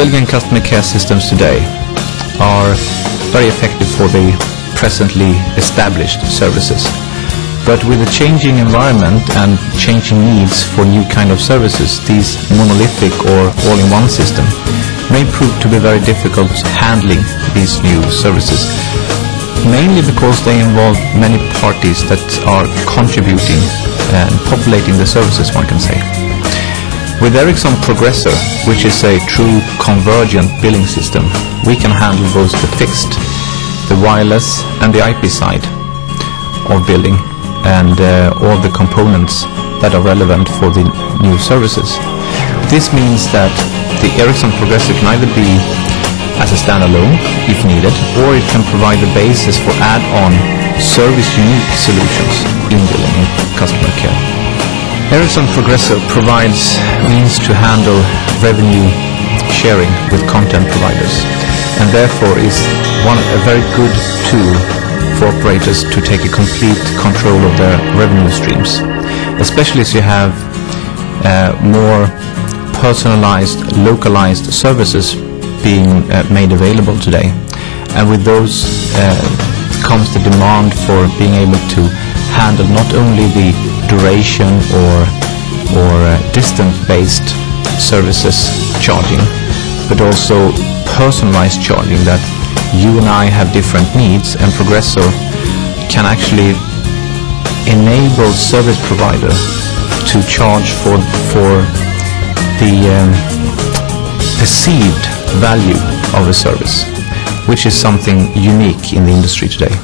Building and customer care systems today are very effective for the presently established services. But with a changing environment and changing needs for new kind of services, these monolithic or all-in-one system may prove to be very difficult handling these new services, mainly because they involve many parties that are contributing and populating the services, one can say. With Ericsson Progressor, which is a true convergent billing system, we can handle both the fixed, the wireless and the IP side of billing and all the components that are relevant for the new services. This means that the Ericsson Progressor can either be as a standalone if needed, or it can provide the basis for add-on service-unique solutions in billing and customer care. Ericsson Progressor provides means to handle revenue sharing with content providers, and therefore is a very good tool for operators to take a complete control of their revenue streams, especially as you have more personalized, localized services being made available today. And with those comes the demand for being able to handle not only the duration or distance-based services charging, but also personalized charging, that you and I have different needs, and Progressor can actually enable service provider to charge for the perceived value of a service, which is something unique in the industry today.